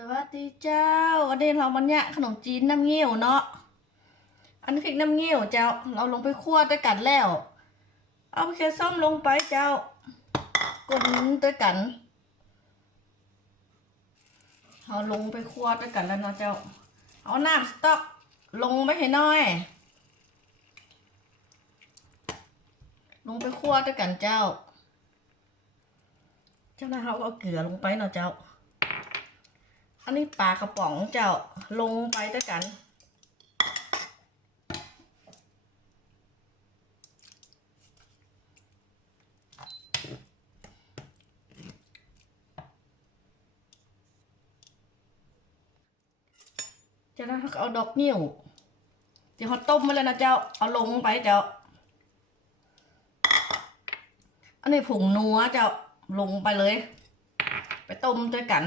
สวัสดีเจ้าวันนี้เรามันเนี่ยขนมจีนน้ำเงี้ยวเนาะ อันนี้พริกน้ำเงี้ยวเจ้า เราลงไปคั่วด้วยกันแล้ว เอาแค่ส้มลงไปเจ้า กดด้วยกันเราลงไปคั่วด้วยกันแล้วเนาะเจ้า เอาน้ำสต๊อกลงไปให้น้อย ลงไปคั่วด้วยกันเจ้า เจ้าน้าเขาก็เอาเกลือลงไปเนาะเจ้า อันนี้ปลากระป๋องเจ้าลงไปด้วยกันจ้าหน้าเอาดอกนิ้วที่เขาต้มมาแล้วนะเจ้า เอาลงไปเจ้า อันนี้ผงนัวเจ้าลงไปเลย ไปต้มด้วยกัน